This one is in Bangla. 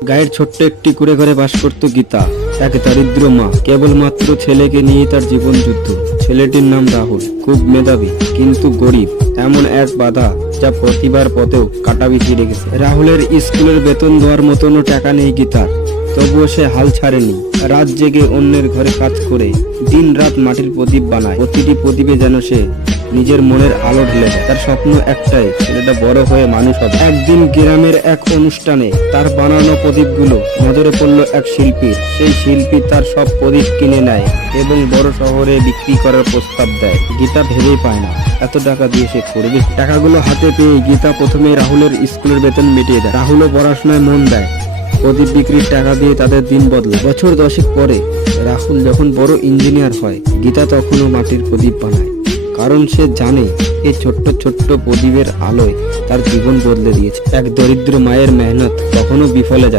গায়ের ছোট্ট একটি কুড়ে ঘরে বাস করত গীতা। এক দরিদ্র মা কেবলমাত্র ছেলেকে নিয়ে তার জীবন যুদ্ধ। ছেলেটির নাম রাহুল, খুব মেধাবী কিন্তু গরিব। এমন এক বাধা যা প্রতিবার পথেও কাটা বিছিয়ে রেখেছে। রাহুলের স্কুলের বেতন দেওয়ার মতনও টাকা নেই গীতার, তবুও সে হাল ছাড়েনি। রাত জেগে অন্যের ঘরে কাজ করে দিন রাত মাটির প্রদীপ বানায়। প্রতিটি প্রদীপে যেন সে নিজের মনের আলো ঢেলে দেয়। তার স্বপ্ন একটাই, ছেলেটা বড় হয়ে মানুষ হবে। একদিন গ্রামের এক অনুষ্ঠানে তার বানানো প্রদীপগুলো নজরে পড়ল এক শিল্পীর। সেই শিল্পী তার সব প্রদীপ কিনে নেয় এবং বড় শহরে বিক্রি করার প্রস্তাব দেয়। গীতা ভেবেই পায় না এত টাকা দিয়ে সে করবে। টাকাগুলো হাতে পেয়ে গীতা প্রথমে রাহুলের স্কুলের বেতন মিটিয়ে দেয়। রাহুলও পড়াশোনায় মন দেয়। প্রদীপ বিক্রির টাকা দিয়ে তাদের দিন বদলায়। বছর 10 পরে রাহুল যখন বড় ইঞ্জিনিয়ার হয়, গীতা তখনও মাটির প্রদীপ বানায়। কারণ সে জানে এই ছোট্ট ছোট্ট প্রদীপের আলোয় তার জীবন বদলে দিয়েছে। এক দরিদ্র মায়ের মেহনত কখনো বিফলে যায় না।